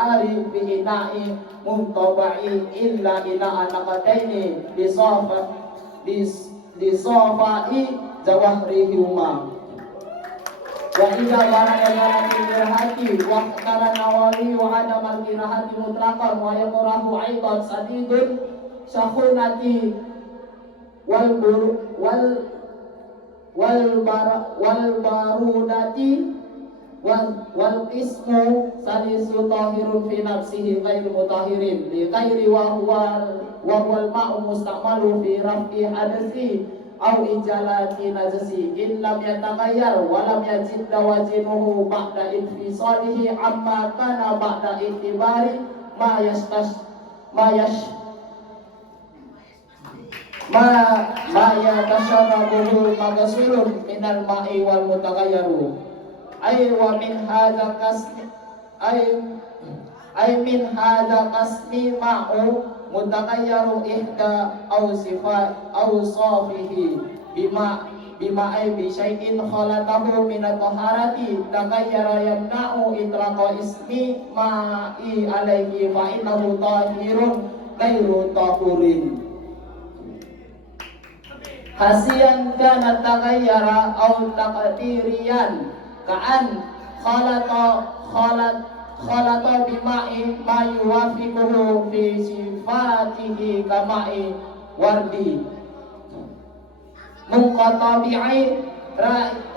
bihari fi ina'i muntaba'i illa ina anaqadaini disofai jawahrihuma. Wa idza barana kirahati wa qala Nawawi wa adam al-kirahati mutlaqan wa yaqrahu aidan sadidun syakhunati wal barudati wal ismu salisu tahirun fi nafsihi ghairu mutahirin li ghairi wa huwa al-ma'u musta'malu fi raf'i hadasi au ijalati najasi in lam yataghayyar wa lam yajid wajinuhu ba'da infisalihi amma kana ba'da itibari ma yatasharrabuhu magasulun minal ma'i wal mutaghayyaru ay wa min hadha kasmi ay min hadha kasmi ma'u mutaghayyaru ihda aw sifat aw safihi bima ay bi syai'in khalatahu min at-taharati taghayyara yamna'u itraqa ismi ma'i alaihi fa innahu tahirun ghairu tahurin hasiyan kana taghayyara aw taqdiriyan ka'an khalata bima'i ma yuwafiquhu fi sifatihi kama'i wardi munqatabi'i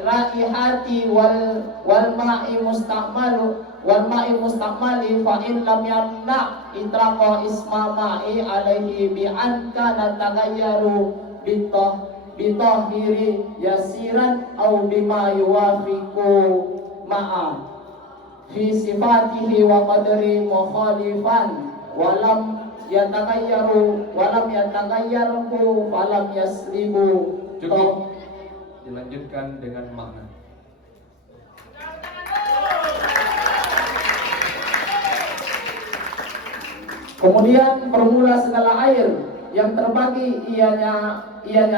raihati wal ma'i musta'mali fa in lam yamna itraqa isma ma'i alaihi bi an kana taghayyaru bitahiri yasiran au bima yuwafiqu ma'a fi sifatihi wa qadri mukhalifan walam yatagayyaru falam yaslibu. Cukup, dilanjutkan dengan makna. Kemudian permula segala air yang terbagi ianya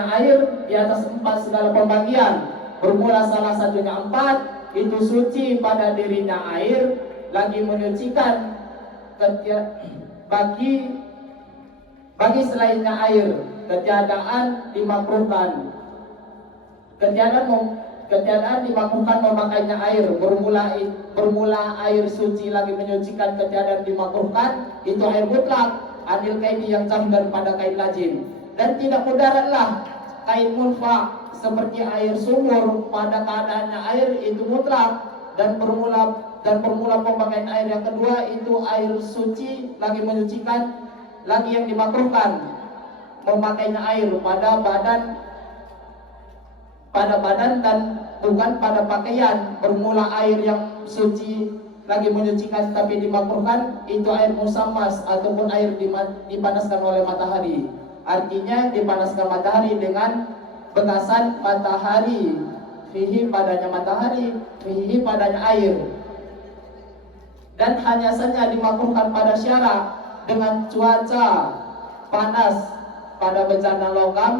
air di atas 4 segala pembagian. Bermula salah satunya 4 itu suci pada dirinya air, lagi menyucikan bagi selainnya air, ketiadaan dimakruhkan. Ketiadaan dimakruhkan memakainya air. Bermula air suci lagi menyucikan, ketiadaan dimakruhkan, itu air mutlak adil kaini yang jauh daripada kain lazim, dan tidak mudaratlah kain munfa seperti air sumur pada keadaannya air itu mutlak. Dan permula pemakaian air yang kedua itu air suci lagi menyucikan, lagi yang dimakruhkan memakainya air pada badan dan bukan pada pakaian. Bermula air yang suci lagi menyucikan tapi dimakruhkan itu air musammas ataupun air dipanaskan oleh matahari. Artinya dipanaskan matahari dengan bekasan matahari, fihi padanya matahari, fihi padanya air. Dan hanya saja dimakruhkan pada syarak dengan cuaca panas pada bencana logam,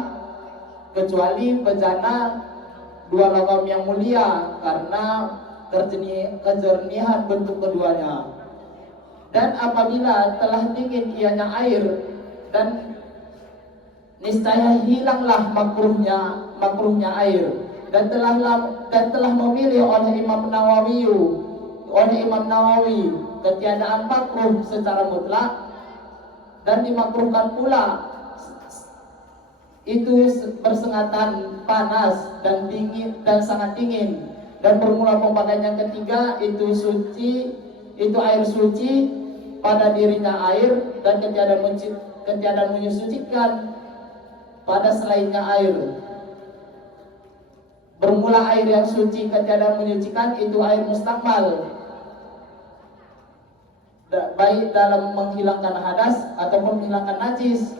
kecuali bencana 2 logam yang mulia karena kejernihan bentuk keduanya. Dan apabila telah dingin ianya air, dan niscaya hilanglah makruhnya air. Dan telah memilih oleh Imam Nawawi ketiadaan makruh secara mutlak, dan dimakruhkan pula itu bersengatan panas dan dingin dan sangat dingin. Dan bermula pembacaan yang ketiga itu air suci pada dirinya air, dan ketiadaan menyucikan pada selainnya air. Bermula air yang suci ketiadaan menyucikan itu air mustakmal, baik dalam menghilangkan hadas ataupun menghilangkan najis.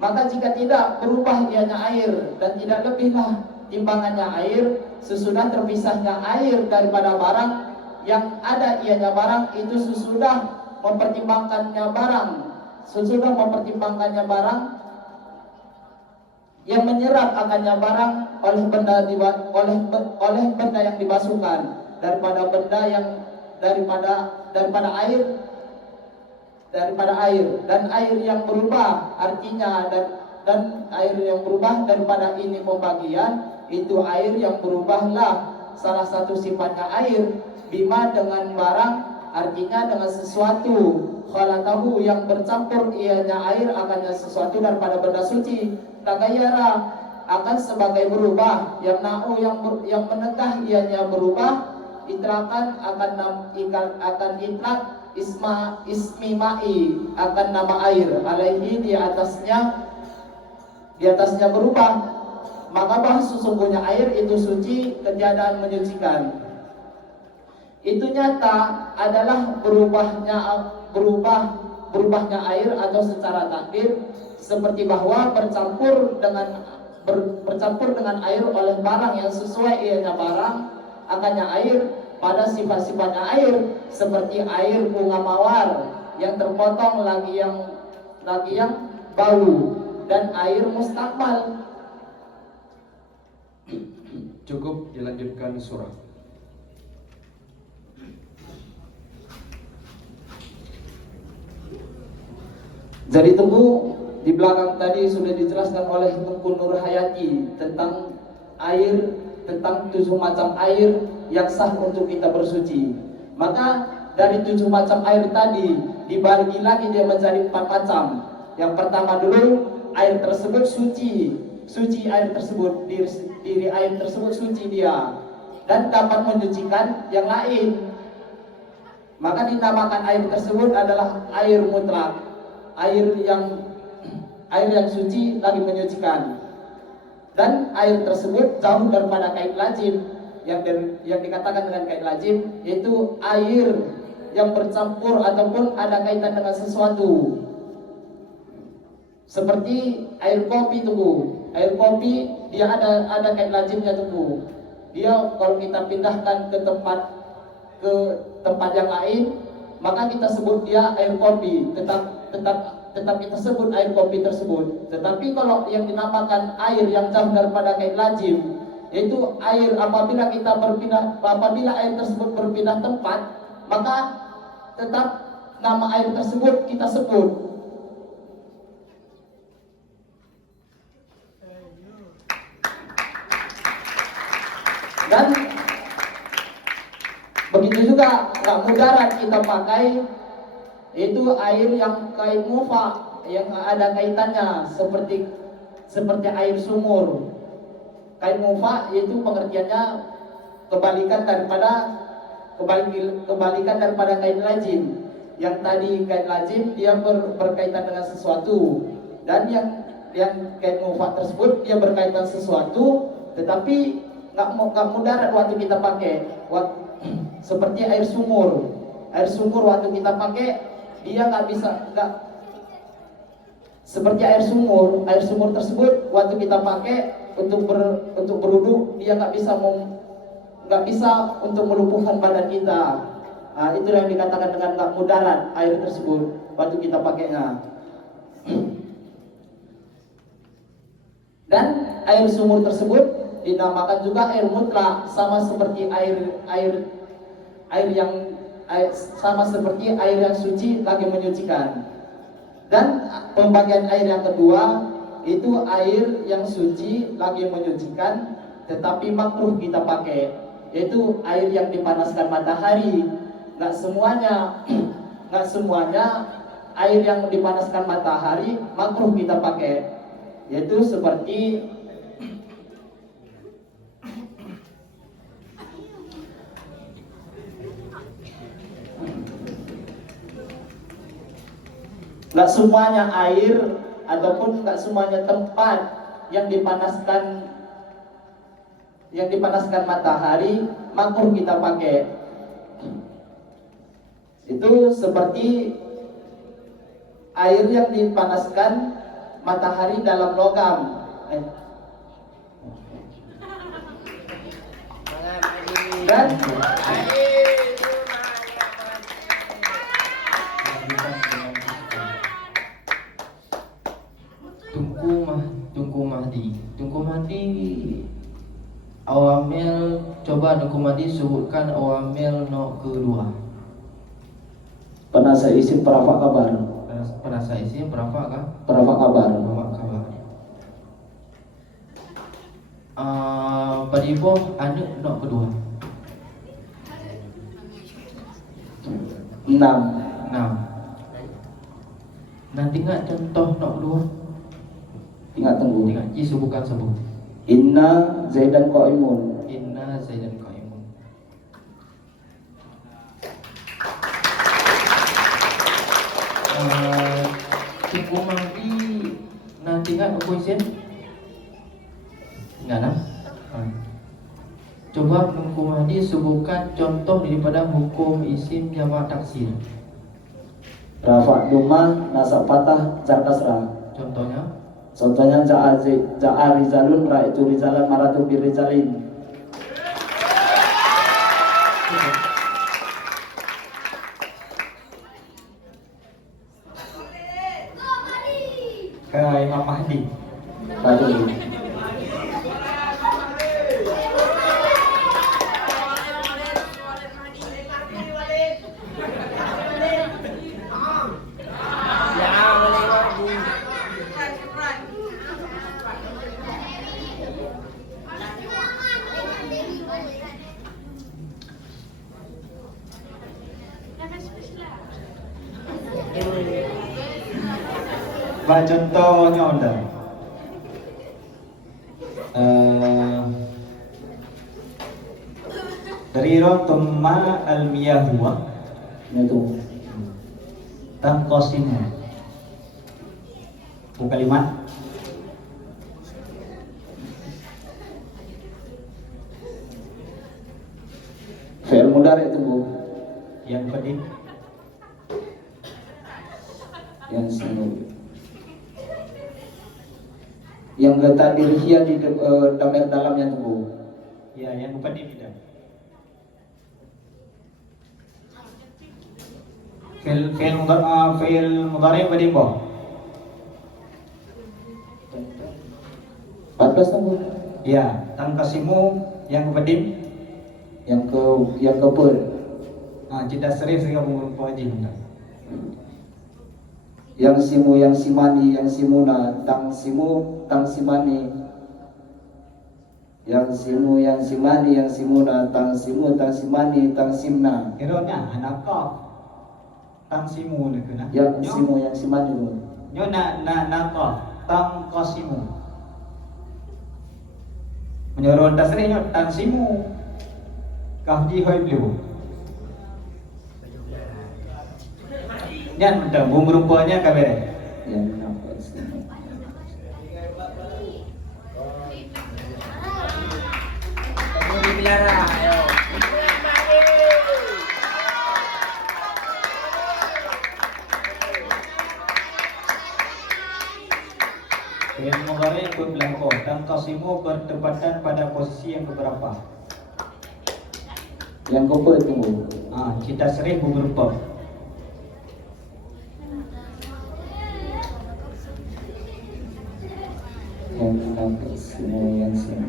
Maka jika tidak berubah ianya air dan tidak lebihlah timbangannya air sesudah terpisahnya air daripada barang yang ada ianya barang, itu sesudah mempertimbangkannya barang yang menyerap akannya barang oleh benda yang dibasuhkan daripada air daripada air, dan air yang berubah artinya dan air yang berubah daripada ini pembagian, itu air yang berubahlah salah satu sifatnya air, bima dengan barang, artinya dengan sesuatu, khalatahu yang bercampur ianya air akannya sesuatu daripada benda suci, tagayara akan sebagai berubah, yang na'u yang menegah ianya berubah, itrakan akan itlak ismi ma'i akan nama air, alaihi di atasnya berubah, maka bahwa sesungguhnya air itu suci, ketiadaan menyucikan. Itu nyata adalah berubahnya air atau secara takdir, seperti bahwa bercampur dengan air oleh barang yang sesuai ianya barang akannya air pada sifat-sifatnya air, seperti air bunga mawar yang terpotong lagi yang bau, dan air mustakmal. Cukup, dilanjutkan surah. Jadi tunggu, di belakang tadi sudah dijelaskan oleh Tengku Nur Hayati tentang air, tentang 7 macam air yang sah untuk kita bersuci. Maka dari 7 macam air tadi dibagi lagi dia menjadi 4 macam. Yang pertama dulu, air tersebut suci air tersebut, diri air tersebut suci dia dan dapat menyucikan yang lain. Maka dinamakan air tersebut adalah air mutlak, air yang suci lagi menyucikan. Dan air tersebut jauh daripada kait lazim, yang dikatakan dengan kait lazim yaitu air yang bercampur ataupun ada kaitan dengan sesuatu, seperti air kopi. Air kopi dia ada kait lazimnya tunggu. Dia kalau kita pindahkan ke tempat yang lain, maka kita sebut dia air kopi, tetap kita sebut air kopi tersebut. Tetapi kalau yang dinamakan air yang jauh daripada kait lazim, yaitu air apabila air tersebut berpindah tempat, maka tetap nama air tersebut kita sebut. Dan begitu juga nggak mudarat kita pakai, itu air yang kait mufa, yang ada kaitannya seperti air sumur. Kait mufa yaitu pengertiannya kebalikan daripada kait lazim. Yang tadi kait lazim dia berkaitan dengan sesuatu, dan yang kait mufa tersebut dia berkaitan sesuatu, tetapi nggak mudarat waktu kita pakai. Seperti air sumur waktu kita pakai dia nggak seperti air sumur tersebut waktu kita pakai untuk berwudu, dia nggak bisa untuk melumpuhkan badan kita. Nah, itu yang dikatakan dengan nggak mudarat air tersebut waktu kita pakainya. Dan air sumur tersebut dinamakan juga air mutlak, sama seperti sama seperti air yang suci lagi menyucikan. Dan pembagian air yang kedua itu air yang suci lagi menyucikan tetapi makruh kita pakai, yaitu air yang dipanaskan matahari. Nggak semuanya air yang dipanaskan matahari makruh kita pakai, yaitu seperti nggak semuanya air ataupun nggak semuanya tempat yang dipanaskan matahari makruh kita pakai. Itu seperti air yang dipanaskan matahari dalam logam. Dan Tungku Mahdi awamil, coba Tungku Mahdi sebutkan awamil no kedua. Penasa isim perafa kabar. Penasa isim perafa kah? Perafa kabar. Perafa kabar. Padibo anu nok kedua. 6. Nah. Nanti nggak contoh nok kedua. Ingat tunggu. Tinggal isu bukan sebut. Inna Zaidan qaimun. Inna Zaidan qaimun. Cikgu Mahdi nanti nggak puisian? Enggak nah? Coba Cikgu Mahdi sebutkan contoh daripada hukum isim jamak taksir. Rafa duma nasab patah jar kasrah. Contohnya Contohnya ja'a rizalun ra'aitu rizalan maratu bir rizalin. ke Imam Mahdi. Tadi Và contohnya udah dari rotumma al-miyahwa itu tangkosimu bu kalimat fi'il mudhari itu Bu. yang kedua Yang sini. Yang kata dirhia di damir dalamnya itu Bu. ya yang kedua tidak fil mudhari badimbo 14 tuh Bu. ya tangkosimu yang kedua Yang ke per. kita serius juga mengumpul aja Yang simu yang simani yang simuna tang simu tang simani. Yang simu yang simani yang simuna tang simu tang simani tang simna. Kiranya anak kau tangsimu nak kena. Yang simu yang simani Bu. Nyo na kau tangkosimu. Menyorot dasarnya tangsimu. Kau di hoi blue. Nyan mentang bung rumpanya kabeh. Yang apa sih? Yang mengare yang berbelangko tangkosimu bertepatan pada posisi yang keberapa? Yang ke per itu Bu. Kita sering bung rupa. Yang apa simu yang simu.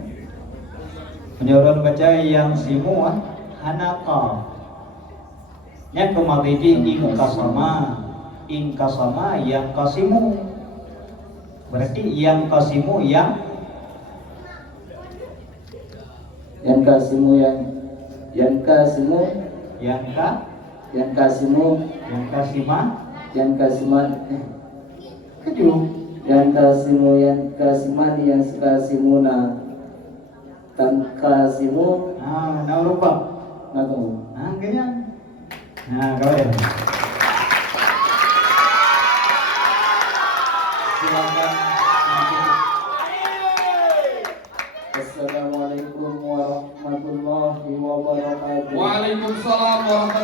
Menyorot baca yang simu hanaka. Yang kemadidi ingkasama yang kasimu. Berarti yang kasimu yang kasimu yang kasimu yang ka yang kasimu yang kasima yang kasiman keju yang kasimu yang kasimani yang kasimuna tan kasimu nah rupa nah tunggu ganyan kau